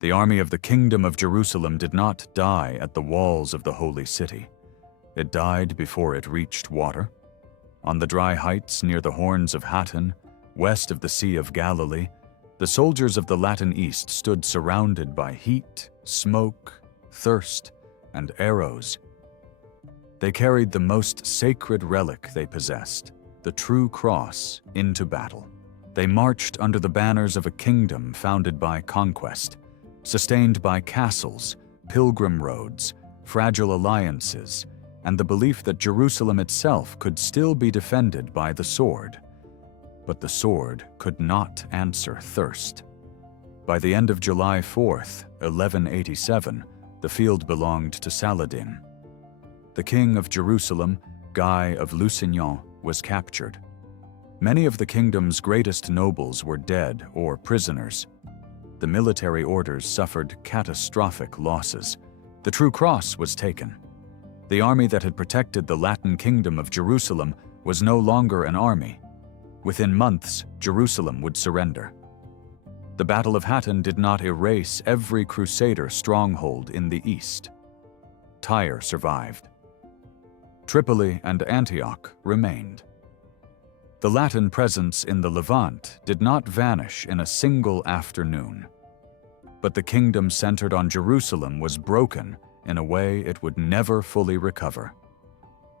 The army of the Kingdom of Jerusalem did not die at the walls of the holy city. It died before it reached water. On the dry heights near the horns of Hattin, west of the Sea of Galilee, the soldiers of the Latin East stood surrounded by heat, smoke, thirst, and arrows. They carried the most sacred relic they possessed, the true cross, into battle. They marched under the banners of a kingdom founded by conquest, sustained by castles, pilgrim roads, fragile alliances, and the belief that Jerusalem itself could still be defended by the sword. But the sword could not answer thirst. By the end of July 4th, 1187, the field belonged to Saladin. The king of Jerusalem, Guy of Lusignan, was captured. Many of the kingdom's greatest nobles were dead or prisoners. The military orders suffered catastrophic losses. The true cross was taken. The army that had protected the Latin Kingdom of Jerusalem was no longer an army. Within months, Jerusalem would surrender. The Battle of Hattin did not erase every Crusader stronghold in the east. Tyre survived. Tripoli and Antioch remained. The Latin presence in the Levant did not vanish in a single afternoon. But the kingdom centered on Jerusalem was broken in a way it would never fully recover.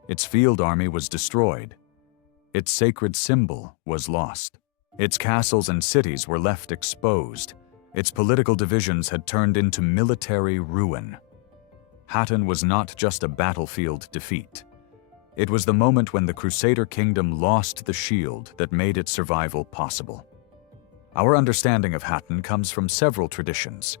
Its field army was destroyed. Its sacred symbol was lost. Its castles and cities were left exposed. Its political divisions had turned into military ruin. Hattin was not just a battlefield defeat. It was the moment when the Crusader kingdom lost the shield that made its survival possible. Our understanding of Hattin comes from several traditions: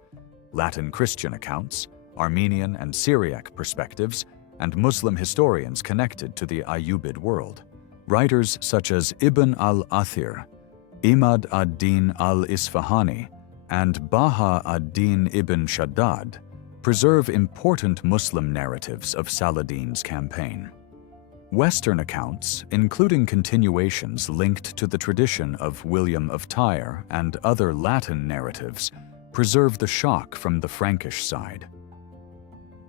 Latin Christian accounts, Armenian and Syriac perspectives, and Muslim historians connected to the Ayyubid world. Writers such as Ibn al-Athir, Imad ad-Din al-Isfahani, and Baha ad-Din ibn Shaddad preserve important Muslim narratives of Saladin's campaign. Western accounts, including continuations linked to the tradition of William of Tyre and other Latin narratives, preserve the shock from the Frankish side.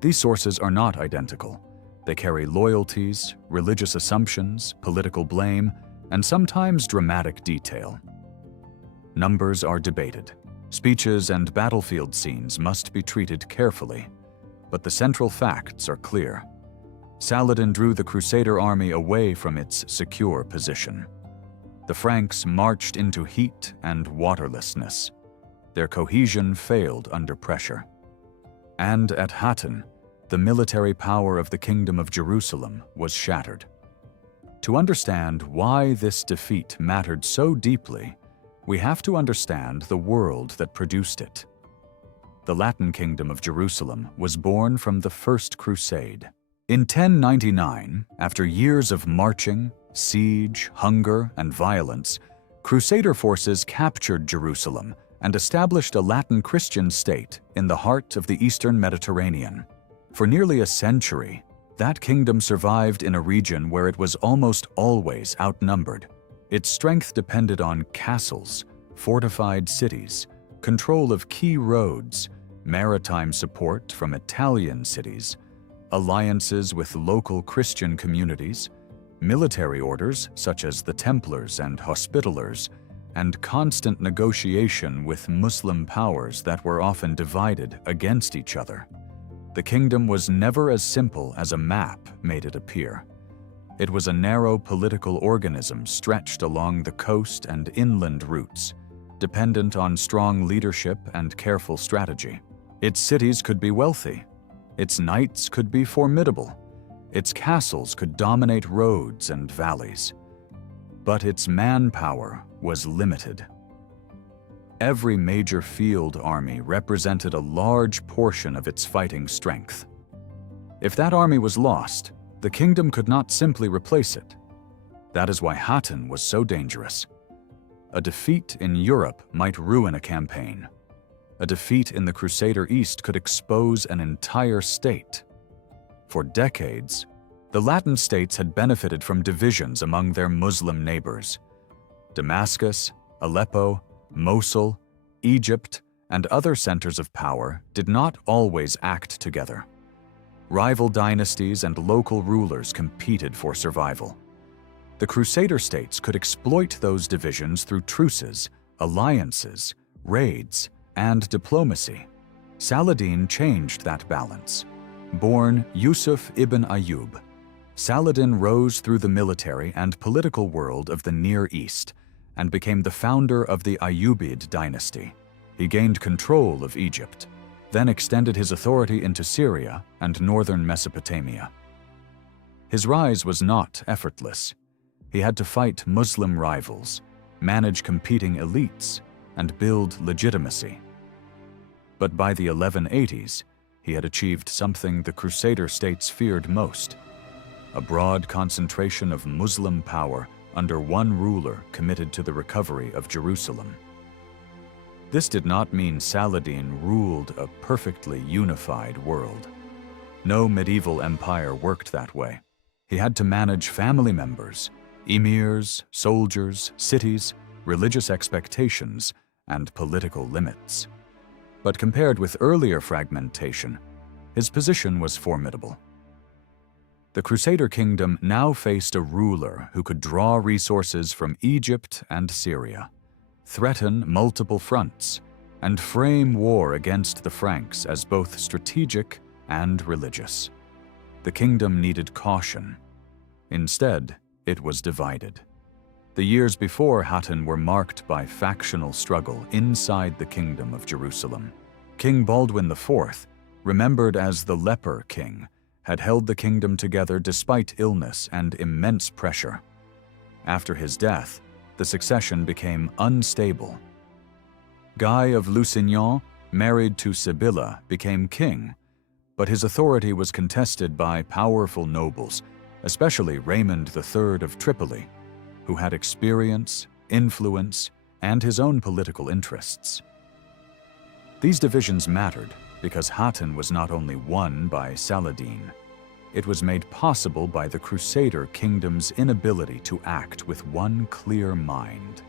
These sources are not identical. They carry loyalties, religious assumptions, political blame, and sometimes dramatic detail. Numbers are debated. Speeches and battlefield scenes must be treated carefully, but the central facts are clear. Saladin drew the Crusader army away from its secure position. The Franks marched into heat and waterlessness. Their cohesion failed under pressure. And at Hattin, the military power of the Kingdom of Jerusalem was shattered. To understand why this defeat mattered so deeply, we have to understand the world that produced it. The Latin Kingdom of Jerusalem was born from the First Crusade. In 1099, after years of marching, siege, hunger, and violence, Crusader forces captured Jerusalem and established a Latin Christian state in the heart of the Eastern Mediterranean. For nearly a century, that kingdom survived in a region where it was almost always outnumbered. Its strength depended on castles, fortified cities, control of key roads, maritime support from Italian cities, alliances with local Christian communities, military orders such as the Templars and Hospitallers, and constant negotiation with Muslim powers that were often divided against each other. The kingdom was never as simple as a map made it appear. It was a narrow political organism stretched along the coast and inland routes, dependent on strong leadership and careful strategy. Its cities could be wealthy. Its knights could be formidable. Its castles could dominate roads and valleys. But its manpower was limited. Every major field army represented a large portion of its fighting strength. If that army was lost, the kingdom could not simply replace it. That is why Hattin was so dangerous. A defeat in Europe might ruin a campaign. A defeat in the Crusader East could expose an entire state. For decades, the Latin states had benefited from divisions among their Muslim neighbors. Damascus, Aleppo, Mosul, Egypt, and other centers of power did not always act together. Rival dynasties and local rulers competed for survival. The Crusader states could exploit those divisions through truces, alliances, raids, and diplomacy. Saladin changed that balance. Born Yusuf ibn Ayyub, Saladin rose through the military and political world of the Near East and became the founder of the Ayyubid dynasty. He gained control of Egypt, then extended his authority into Syria and northern Mesopotamia. His rise was not effortless. He had to fight Muslim rivals, manage competing elites, and build legitimacy. But by the 1180s, he had achieved something the Crusader states feared most: a broad concentration of Muslim power under one ruler committed to the recovery of Jerusalem. This did not mean Saladin ruled a perfectly unified world. No medieval empire worked that way. He had to manage family members, emirs, soldiers, cities, religious expectations, and political limits. But compared with earlier fragmentation, his position was formidable. The Crusader kingdom now faced a ruler who could draw resources from Egypt and Syria, threaten multiple fronts, and frame war against the Franks as both strategic and religious. The kingdom needed caution. Instead, it was divided. The years before Hattin were marked by factional struggle inside the Kingdom of Jerusalem. King Baldwin IV, remembered as the Leper King, had held the kingdom together despite illness and immense pressure. After his death, the succession became unstable. Guy of Lusignan, married to Sibylla, became king, but his authority was contested by powerful nobles, especially Raymond III of Tripoli, who had experience, influence, and his own political interests. These divisions mattered because Hattin was not only won by Saladin, it was made possible by the Crusader kingdom's inability to act with one clear mind.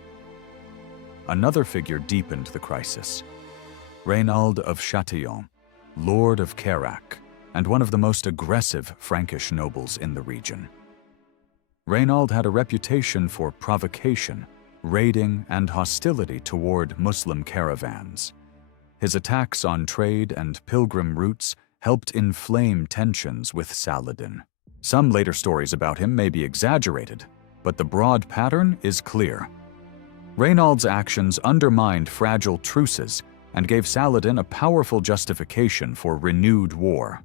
Another figure deepened the crisis: Reynald of Châtillon, Lord of Carac, and one of the most aggressive Frankish nobles in the region. Reynald had a reputation for provocation, raiding, and hostility toward Muslim caravans. His attacks on trade and pilgrim routes helped inflame tensions with Saladin. Some later stories about him may be exaggerated, but the broad pattern is clear. Reynald's actions undermined fragile truces and gave Saladin a powerful justification for renewed war.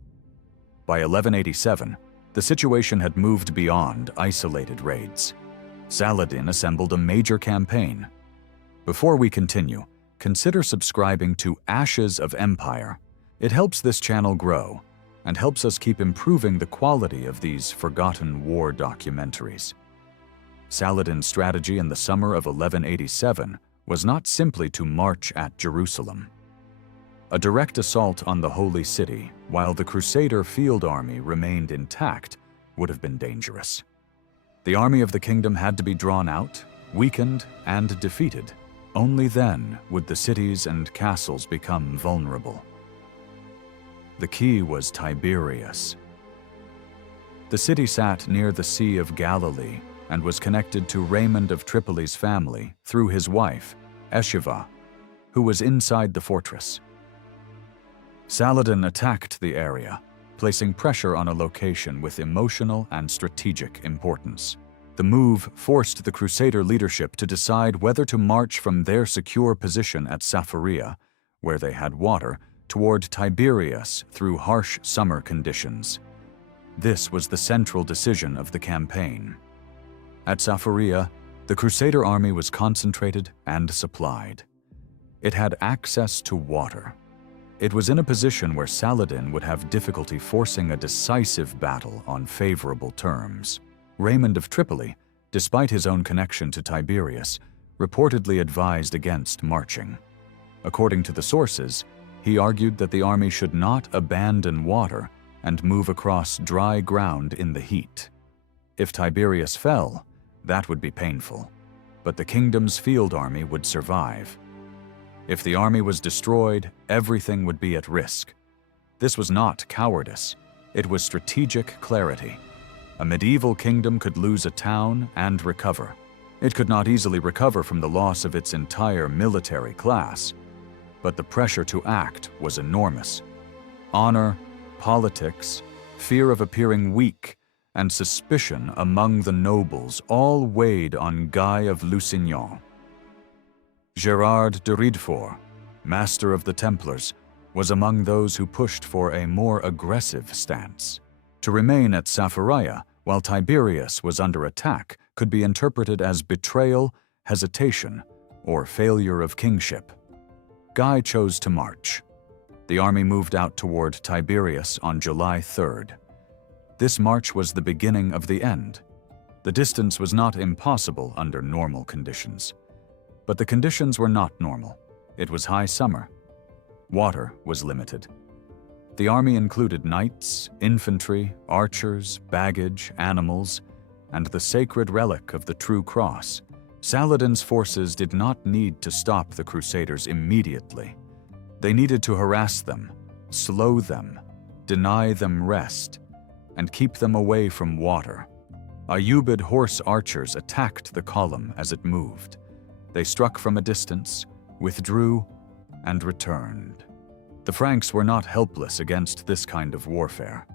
By 1187, the situation had moved beyond isolated raids. Saladin assembled a major campaign. Before we continue, consider subscribing to Ashes of Empire. It helps this channel grow and helps us keep improving the quality of these forgotten war documentaries. Saladin's strategy in the summer of 1187 was not simply to march at Jerusalem. A direct assault on the Holy City, while the Crusader field army remained intact, would have been dangerous. The army of the kingdom had to be drawn out, weakened, and defeated. Only then would the cities and castles become vulnerable. The key was Tiberias. The city sat near the Sea of Galilee and was connected to Raymond of Tripoli's family through his wife, Esheva, who was inside the fortress. Saladin attacked the area, placing pressure on a location with emotional and strategic importance. The move forced the Crusader leadership to decide whether to march from their secure position at Safaria, where they had water, toward Tiberias through harsh summer conditions. This was the central decision of the campaign. At Safaria, the Crusader army was concentrated and supplied. It had access to water. It was in a position where Saladin would have difficulty forcing a decisive battle on favorable terms. Raymond of Tripoli, despite his own connection to Tiberias, reportedly advised against marching. According to the sources, he argued that the army should not abandon water and move across dry ground in the heat. If Tiberias fell, that would be painful, but the kingdom's field army would survive. If the army was destroyed, everything would be at risk. This was not cowardice. It was strategic clarity. A medieval kingdom could lose a town and recover. It could not easily recover from the loss of its entire military class, but the pressure to act was enormous. Honor, politics, fear of appearing weak, and suspicion among the nobles all weighed on Guy of Lusignan. Gerard de Riedfort, master of the Templars, was among those who pushed for a more aggressive stance. To remain at Sapphiraya while Tiberius was under attack could be interpreted as betrayal, hesitation, or failure of kingship. Guy chose to march. The army moved out toward Tiberius on July 3rd. This march was the beginning of the end. The distance was not impossible under normal conditions. But the conditions were not normal. It was high summer. Water was limited. The army included knights, infantry, archers, baggage, animals, and the sacred relic of the true cross. Saladin's forces did not need to stop the Crusaders immediately. They needed to harass them, slow them, deny them rest, and keep them away from water. Ayyubid horse archers attacked the column as it moved. They struck from a distance, withdrew, and returned. The Franks were not helpless against this kind of warfare.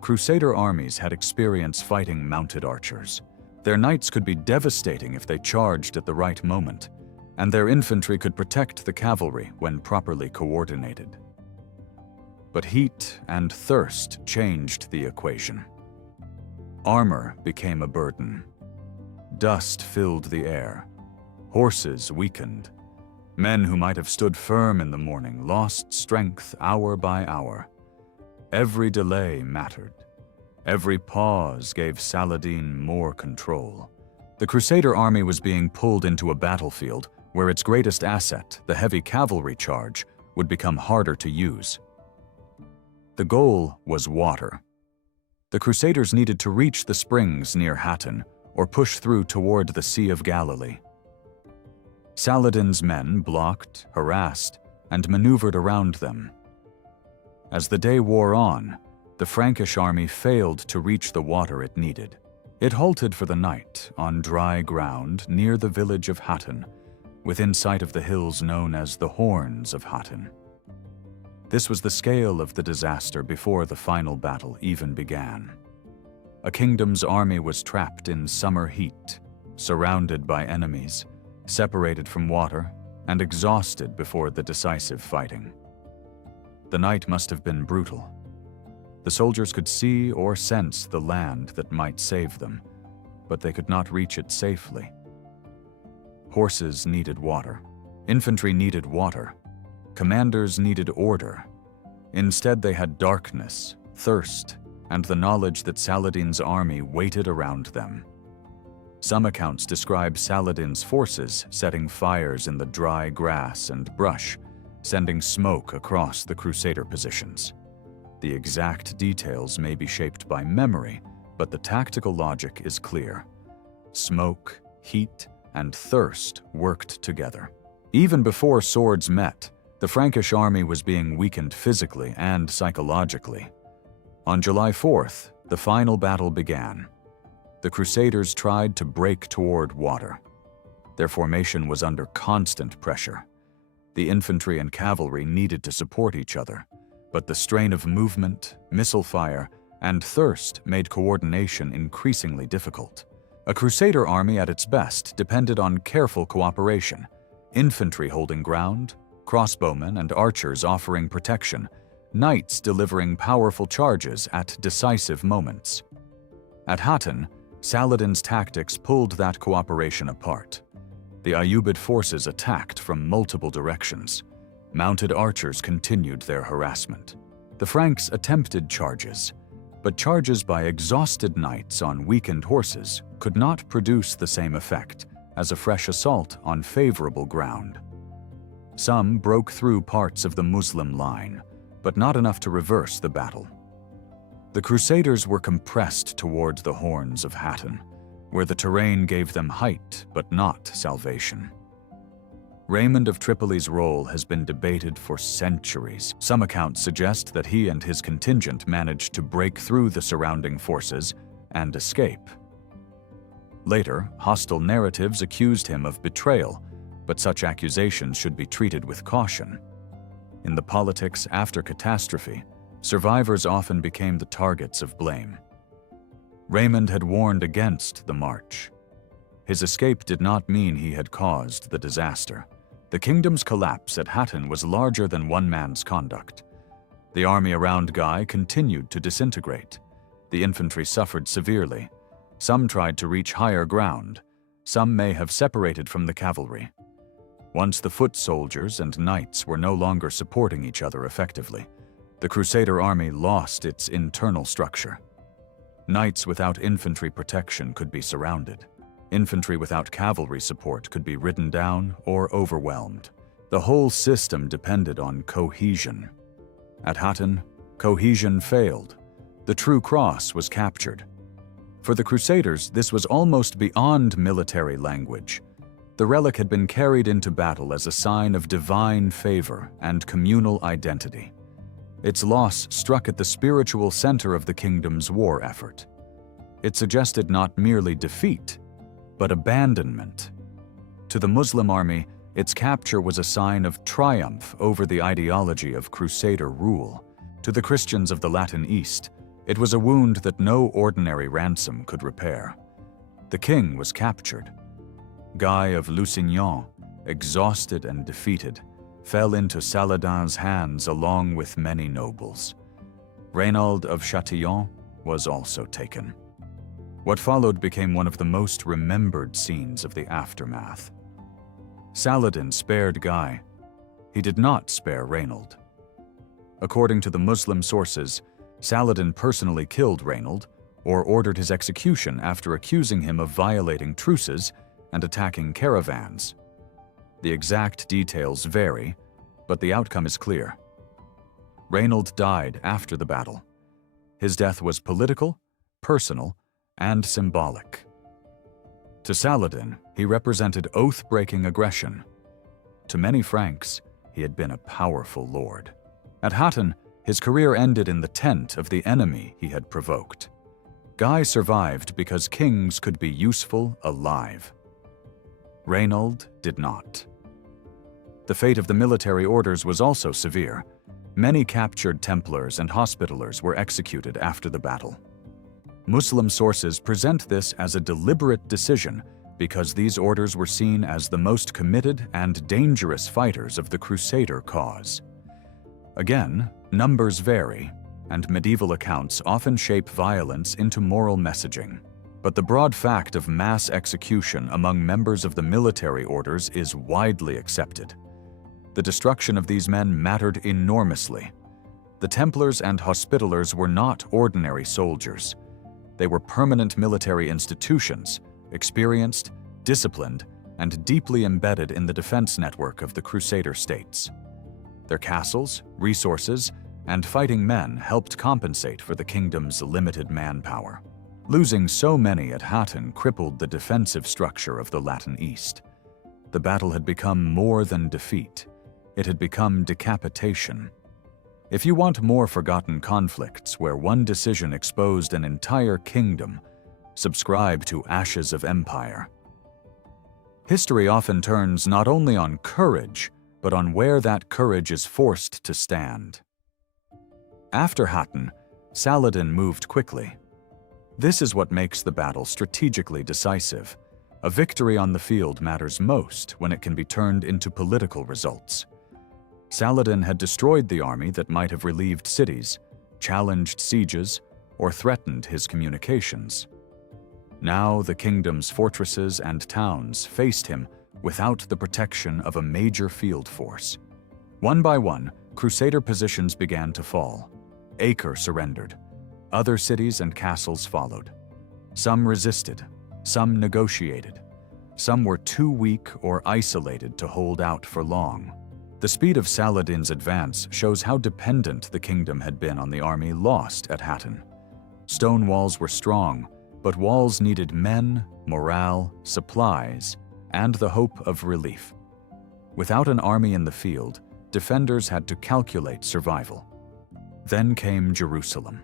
Crusader armies had experience fighting mounted archers. Their knights could be devastating if they charged at the right moment, and their infantry could protect the cavalry when properly coordinated. But heat and thirst changed the equation. Armor became a burden. Dust filled the air. Horses weakened. Men who might have stood firm in the morning lost strength hour by hour. Every delay mattered. Every pause gave Saladin more control. The Crusader army was being pulled into a battlefield where its greatest asset, the heavy cavalry charge, would become harder to use. The goal was water. The Crusaders needed to reach the springs near Hattin or push through toward the Sea of Galilee. Saladin's men blocked, harassed, and maneuvered around them. As the day wore on, the Frankish army failed to reach the water it needed. It halted for the night on dry ground near the village of Hattin, within sight of the hills known as the Horns of Hattin. This was the scale of the disaster before the final battle even began. A kingdom's army was trapped in summer heat, surrounded by enemies, separated from water, and exhausted before the decisive fighting. The night must have been brutal. The soldiers could see or sense the land that might save them, but they could not reach it safely. Horses needed water. Infantry needed water. Commanders needed order. Instead, they had darkness, thirst, and the knowledge that Saladin's army waited around them. Some accounts describe Saladin's forces setting fires in the dry grass and brush, sending smoke across the Crusader positions. The exact details may be shaped by memory, but the tactical logic is clear. Smoke, heat, and thirst worked together. Even before swords met, the Frankish army was being weakened physically and psychologically. On July 4th, the final battle began. The Crusaders tried to break toward water. Their formation was under constant pressure. The infantry and cavalry needed to support each other, but the strain of movement, missile fire, and thirst made coordination increasingly difficult. A Crusader army at its best depended on careful cooperation, infantry holding ground, crossbowmen and archers offering protection, knights delivering powerful charges at decisive moments. At Hattin, Saladin's tactics pulled that cooperation apart. The Ayyubid forces attacked from multiple directions. Mounted archers continued their harassment. The Franks attempted charges, but charges by exhausted knights on weakened horses could not produce the same effect as a fresh assault on favorable ground. Some broke through parts of the Muslim line, but not enough to reverse the battle. The Crusaders were compressed toward the Horns of Hattin, where the terrain gave them height but not salvation. Raymond of Tripoli's role has been debated for centuries. Some accounts suggest that he and his contingent managed to break through the surrounding forces and escape. Later, hostile narratives accused him of betrayal, but such accusations should be treated with caution. In the politics after catastrophe, survivors often became the targets of blame. Raymond had warned against the march. His escape did not mean he had caused the disaster. The kingdom's collapse at Hattin was larger than one man's conduct. The army around Guy continued to disintegrate. The infantry suffered severely. Some tried to reach higher ground. Some may have separated from the cavalry. Once the foot soldiers and knights were no longer supporting each other effectively, the Crusader army lost its internal structure. Knights without infantry protection could be surrounded. Infantry without cavalry support could be ridden down or overwhelmed. The whole system depended on cohesion. At Hattin, cohesion failed. The true cross was captured. For the Crusaders, this was almost beyond military language. The relic had been carried into battle as a sign of divine favor and communal identity. Its loss struck at the spiritual center of the kingdom's war effort. It suggested not merely defeat, but abandonment. To the Muslim army, its capture was a sign of triumph over the ideology of Crusader rule. To the Christians of the Latin East, it was a wound that no ordinary ransom could repair. The king was captured. Guy of Lusignan, exhausted and defeated, fell into Saladin's hands along with many nobles. Reynald of Châtillon was also taken. What followed became one of the most remembered scenes of the aftermath. Saladin spared Guy. He did not spare Reynald. According to the Muslim sources, Saladin personally killed Reynald or ordered his execution after accusing him of violating truces and attacking caravans. The exact details vary, but the outcome is clear. Reynald died after the battle. His death was political, personal, and symbolic. To Saladin, he represented oath-breaking aggression. To many Franks, he had been a powerful lord. At Hattin, his career ended in the tent of the enemy he had provoked. Guy survived because kings could be useful alive. Reynald did not. The fate of the military orders was also severe. Many captured Templars and Hospitallers were executed after the battle. Muslim sources present this as a deliberate decision because these orders were seen as the most committed and dangerous fighters of the Crusader cause. Again, numbers vary, and medieval accounts often shape violence into moral messaging. But the broad fact of mass execution among members of the military orders is widely accepted. The destruction of these men mattered enormously. The Templars and Hospitallers were not ordinary soldiers. They were permanent military institutions, experienced, disciplined, and deeply embedded in the defense network of the Crusader states. Their castles, resources, and fighting men helped compensate for the kingdom's limited manpower. Losing so many at Hattin crippled the defensive structure of the Latin East. The battle had become more than defeat. It had become decapitation. If you want more forgotten conflicts where one decision exposed an entire kingdom, subscribe to Ashes of Empire. History often turns not only on courage, but on where that courage is forced to stand. After Hattin, Saladin moved quickly. This is what makes the battle strategically decisive. A victory on the field matters most when it can be turned into political results. Saladin had destroyed the army that might have relieved cities, challenged sieges, or threatened his communications. Now the kingdom's fortresses and towns faced him without the protection of a major field force. One by one, Crusader positions began to fall. Acre surrendered. Other cities and castles followed. Some resisted, some negotiated. Some were too weak or isolated to hold out for long. The speed of Saladin's advance shows how dependent the kingdom had been on the army lost at Hattin. Stone walls were strong, but walls needed men, morale, supplies, and the hope of relief. Without an army in the field, defenders had to calculate survival. Then came Jerusalem.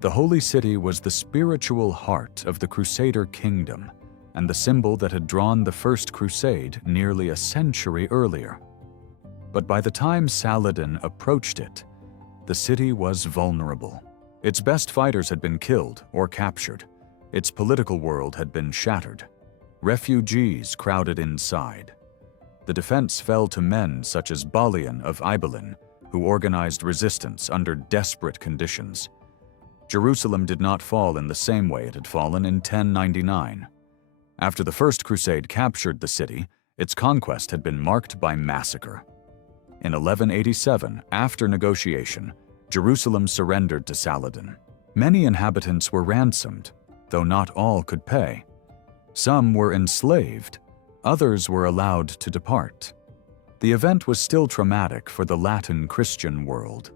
The Holy City was the spiritual heart of the Crusader Kingdom and the symbol that had drawn the First Crusade nearly a century earlier. But by the time Saladin approached it, the city was vulnerable. Its best fighters had been killed or captured. Its political world had been shattered. Refugees crowded inside. The defense fell to men such as Balian of Ibelin, who organized resistance under desperate conditions. Jerusalem did not fall in the same way it had fallen in 1099. After the First Crusade captured the city, its conquest had been marked by massacre. In 1187, after negotiation, Jerusalem surrendered to Saladin. Many inhabitants were ransomed, though not all could pay. Some were enslaved, others were allowed to depart. The event was still traumatic for the Latin Christian world,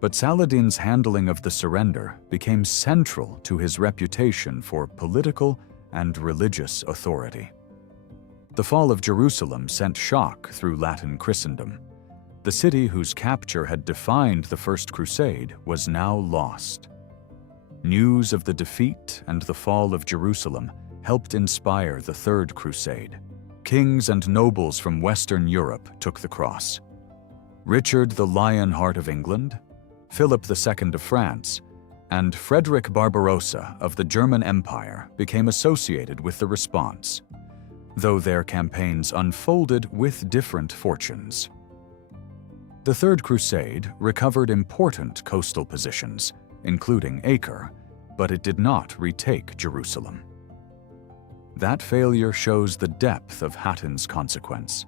but Saladin's handling of the surrender became central to his reputation for political and religious authority. The fall of Jerusalem sent shock through Latin Christendom. The city whose capture had defined the First Crusade was now lost. News of the defeat and the fall of Jerusalem helped inspire the Third Crusade. Kings and nobles from Western Europe took the cross. Richard the Lionheart of England, Philip II of France, and Frederick Barbarossa of the German Empire became associated with the response, though their campaigns unfolded with different fortunes. The Third Crusade recovered important coastal positions, including Acre, but it did not retake Jerusalem. That failure shows the depth of Hattin's consequence.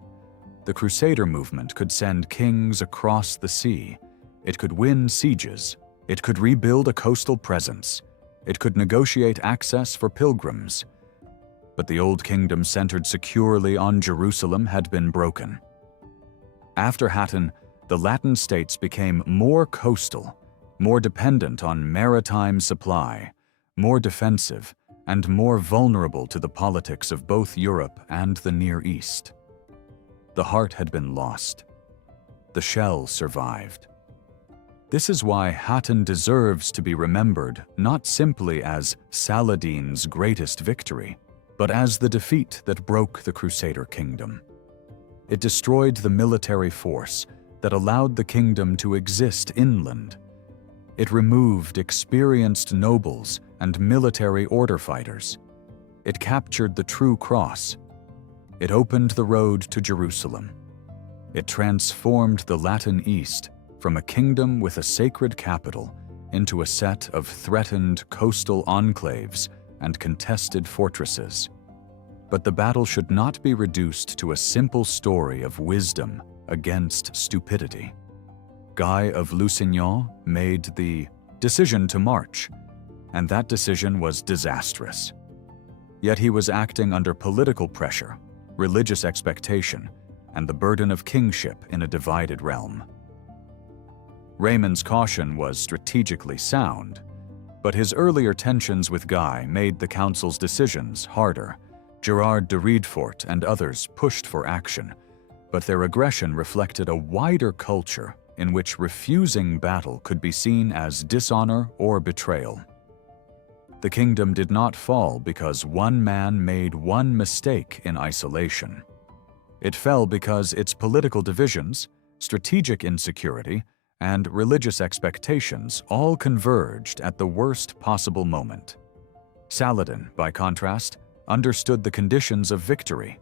The Crusader movement could send kings across the sea. It could win sieges. It could rebuild a coastal presence. It could negotiate access for pilgrims. But the Old Kingdom centered securely on Jerusalem had been broken. After Hattin, the Latin states became more coastal, more dependent on maritime supply, more defensive, and more vulnerable to the politics of both Europe and the Near East. The heart had been lost. The shell survived. This is why Hattin deserves to be remembered not simply as Saladin's greatest victory, but as the defeat that broke the Crusader kingdom. It destroyed the military force that allowed the kingdom to exist inland. It removed experienced nobles and military order fighters. It captured the true cross. It opened the road to Jerusalem. It transformed the Latin East from a kingdom with a sacred capital into a set of threatened coastal enclaves and contested fortresses. But the battle should not be reduced to a simple story of wisdom against stupidity. Guy of Lusignan made the decision to march, and that decision was disastrous. Yet he was acting under political pressure, religious expectation, and the burden of kingship in a divided realm. Raymond's caution was strategically sound, but his earlier tensions with Guy made the council's decisions harder. Gerard de Riedfort and others pushed for action, but their aggression reflected a wider culture in which refusing battle could be seen as dishonor or betrayal. The kingdom did not fall because one man made one mistake in isolation. It fell because its political divisions, strategic insecurity, and religious expectations all converged at the worst possible moment. Saladin, by contrast, understood the conditions of victory.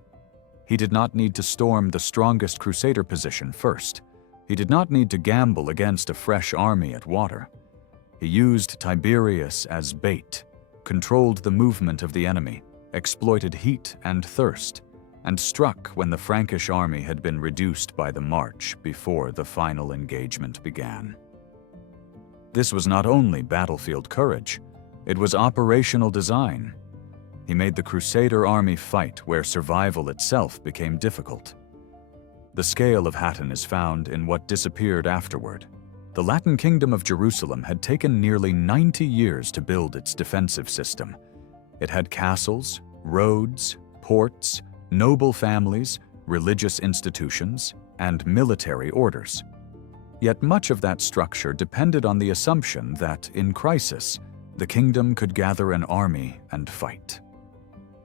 He did not need to storm the strongest Crusader position first. He did not need to gamble against a fresh army at water. He used Tiberias as bait, controlled the movement of the enemy, exploited heat and thirst, and struck when the Frankish army had been reduced by the march before the final engagement began. This was not only battlefield courage, it was operational design. He made the Crusader army fight where survival itself became difficult. The scale of Hattin is found in what disappeared afterward. The Latin Kingdom of Jerusalem had taken nearly 90 years to build its defensive system. It had castles, roads, ports, noble families, religious institutions, and military orders. Yet much of that structure depended on the assumption that, in crisis, the kingdom could gather an army and fight.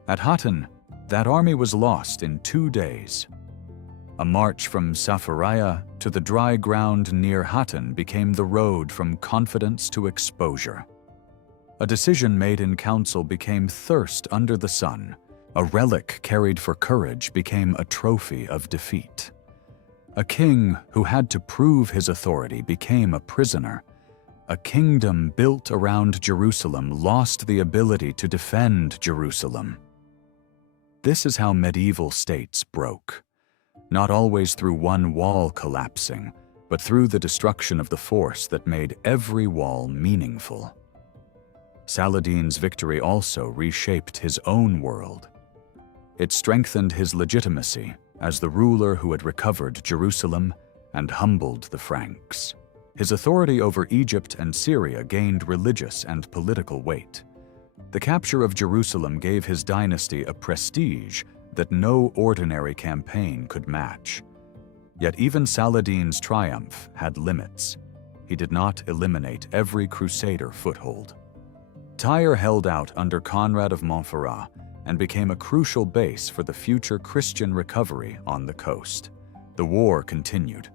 At Hattin, that army was lost in 2 days. A march from Safaraya to the dry ground near Hattin became the road from confidence to exposure. A decision made in council became thirst under the sun. A relic carried for courage became a trophy of defeat. A king who had to prove his authority became a prisoner. A kingdom built around Jerusalem lost the ability to defend Jerusalem. This is how medieval states broke. Not always through one wall collapsing, but through the destruction of the force that made every wall meaningful. Saladin's victory also reshaped his own world. It strengthened his legitimacy as the ruler who had recovered Jerusalem and humbled the Franks. His authority over Egypt and Syria gained religious and political weight. The capture of Jerusalem gave his dynasty a prestige that no ordinary campaign could match. Yet even Saladin's triumph had limits. He did not eliminate every Crusader foothold. Tyre held out under Conrad of Montferrat and became a crucial base for the future Christian recovery on the coast. The war continued.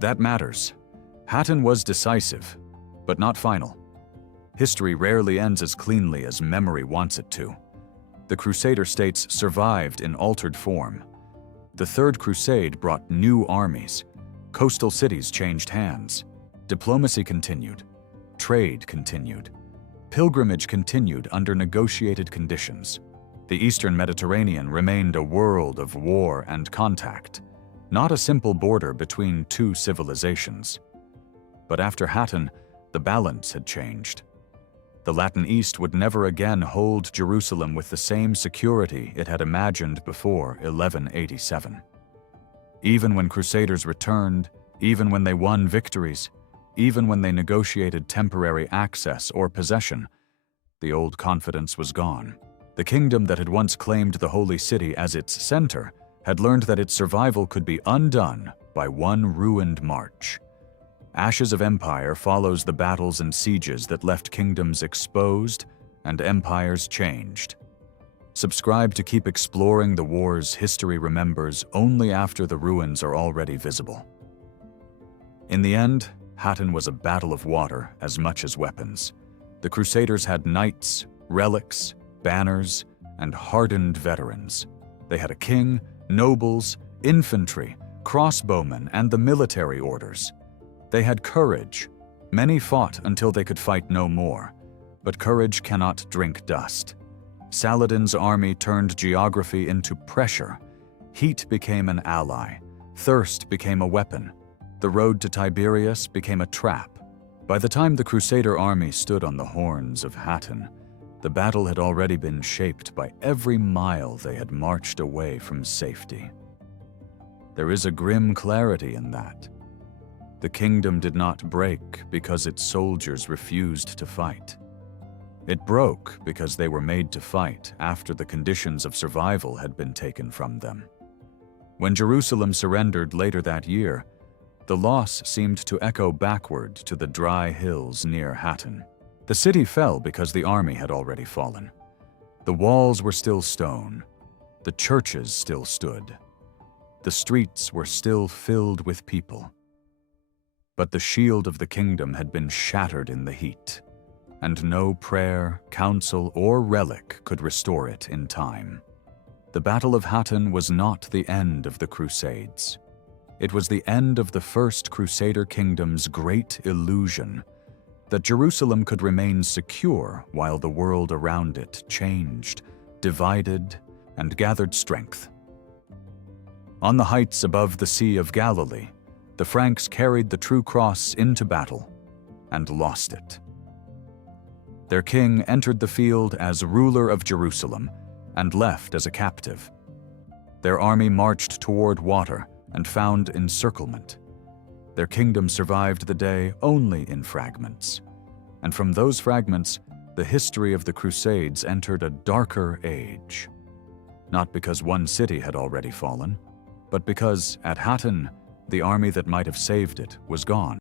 That matters. Hattin was decisive, but not final. History rarely ends as cleanly as memory wants it to. The Crusader states survived in altered form. The Third Crusade brought new armies. Coastal cities changed hands. Diplomacy continued. Trade continued. Pilgrimage continued under negotiated conditions. The Eastern Mediterranean remained a world of war and contact, not a simple border between two civilizations. But after Hattin, the balance had changed. The Latin East would never again hold Jerusalem with the same security it had imagined before 1187. Even when Crusaders returned, even when they won victories, even when they negotiated temporary access or possession, the old confidence was gone. The kingdom that had once claimed the Holy City as its center had learned that its survival could be undone by one ruined march. Ashes of Empire follows the battles and sieges that left kingdoms exposed and empires changed. Subscribe to keep exploring the wars history remembers only after the ruins are already visible. In the end, Hattin was a battle of water as much as weapons. The Crusaders had knights, relics, banners, and hardened veterans. They had a king, nobles, infantry, crossbowmen, and the military orders. They had courage. Many fought until they could fight no more, but courage cannot drink dust. Saladin's army turned geography into pressure. Heat became an ally. Thirst became a weapon. The road to Tiberias became a trap. By the time the Crusader army stood on the horns of Hattin, the battle had already been shaped by every mile they had marched away from safety. There is a grim clarity in that. The kingdom did not break because its soldiers refused to fight. It broke because they were made to fight after the conditions of survival had been taken from them. When Jerusalem surrendered later that year, the loss seemed to echo backward to the dry hills near Hattin. The city fell because the army had already fallen. The walls were still stone. The churches still stood. The streets were still filled with people. But the shield of the kingdom had been shattered in the heat, and no prayer, council, or relic could restore it in time. The Battle of Hattin was not the end of the Crusades. It was the end of the First Crusader Kingdom's great illusion that Jerusalem could remain secure while the world around it changed, divided, and gathered strength. On the heights above the Sea of Galilee, the Franks carried the true cross into battle and lost it. Their king entered the field as ruler of Jerusalem and left as a captive. Their army marched toward water and found encirclement. Their kingdom survived the day only in fragments, and from those fragments, the history of the Crusades entered a darker age. not because one city had already fallen, but because, at Hattin, the army that might have saved it was gone.